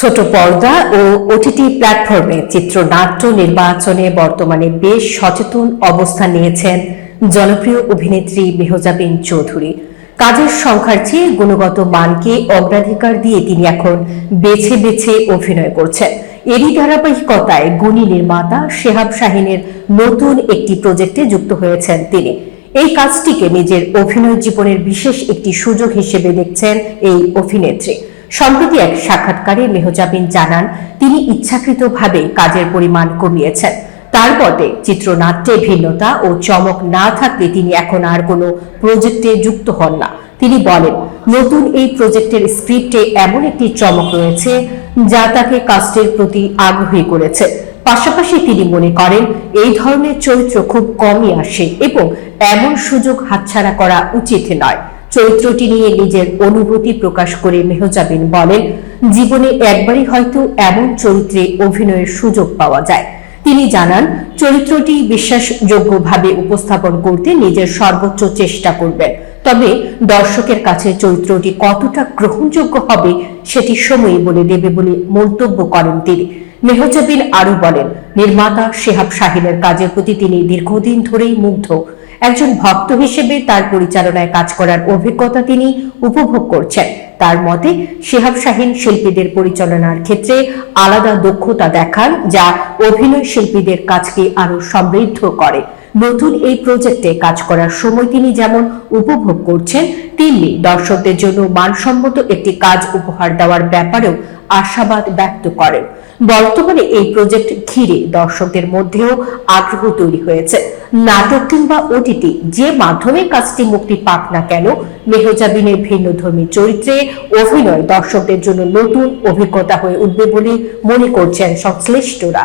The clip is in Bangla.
ছোট পর্দা ও ওটিটি প্ল্যাটফর্মে চিত্রনাট্য নির্বাচনে বর্তমানে বেশ সচেতন অবস্থান নিয়েছেন জনপ্রিয় অভিনেত্রী মেহজাবিন চৌধুরী। কাজের সংখ্যার চেয়ে গুণগত মানকে অগ্রাধিকার দিয়ে তিনি এখন বেছে বেছে অভিনয় করছেন। এরই ধারাবাহিকতায় গুণী নির্মাতা শেহাব শাহীনের নতুন একটি প্রজেক্টে যুক্ত হয়েছেন তিনি। এই কাজটিকে নিজের অভিনয় জীবনের বিশেষ একটি সুযোগ হিসেবে দেখছেন এই অভিনেত্রী। সম্প্রতি এক সাক্ষাৎকারে মেহজাবিন জানান, তিনি ইচ্ছাকৃতভাবে কাজের পরিমাণ কমিয়েছেন। তার মতে, চিত্রনাট্যে ভিন্নতা ও চমক না থাকলে তিনি এখন আর কোনো প্রজেক্টে যুক্ত হন না। তিনি বলেন, নতুন এই প্রজেক্টের স্ক্রিপ্টে এমন একটি চমক রয়েছে যা তাকে কাস্টের প্রতি আগ্রহী করেছে। পাশাপাশি তিনি মনে করেন, এই ধরনের চরিত্র খুব কমই আসে এবং এমন সুযোগ হাতছাড়া করা উচিত নয়। চরিত্রটি নিয়ে নিজের অনুভূতি প্রকাশ করে মেহজাবিন বলেন, জীবনে একবারই হয়তো এমন চরিত্রে অভিনয়ের সুযোগ পাওয়া যায়। তিনি জানান, চরিত্রটি বিশ্বাসযোগ্যভাবে উপস্থাপন করতে নিজের সর্বোচ্চ চেষ্টা করবেন। তবে দর্শকের কাছে চরিত্রটি কতটা গ্রহণযোগ্য হবে সেটি সময়ই বলে দেবে বলে মন্তব্য করেন তিনি। মেহজাবিন আরো বলেন, নির্মাতা শেহাব শাহীনের কাজের প্রতি তিনি দীর্ঘদিন ধরেই মুগ্ধ। একজন ভক্ত হিসেবে তার পরিচালনায় কাজ করার অভিজ্ঞতা তিনি উপভোগ করছেন। তার মতে, শেহাব শাহীন শিল্পীদের পরিচালনার ক্ষেত্রে আলাদা দক্ষতা দেখান, যা অভিনয় শিল্পীদের কাজকে আরো সমৃদ্ধ করে। নতুন এই প্রজেক্টে কাজ করার সময় তিনি যেমন উপভোগ করছেন, তেমনি দর্শকদের জন্য মানসম্মত একটি কাজ উপহার দেওয়ার ব্যাপারেও আশাবাদ ব্যক্ত করেন। বর্তমানে এই প্রজেক্ট ঘিরে দর্শকদের মধ্যেও আগ্রহ তৈরি হয়েছে। নাটক কিংবা ওটিটি যে মাধ্যমে কাজটি মুক্তি পাক না কেন, মেহজাবিনের ভিন্নধর্মী চরিত্রে অভিনয় দর্শকদের জন্য নতুন অভিজ্ঞতা হয়ে উঠবে বলে মনে করছেন সংশ্লিষ্টরা।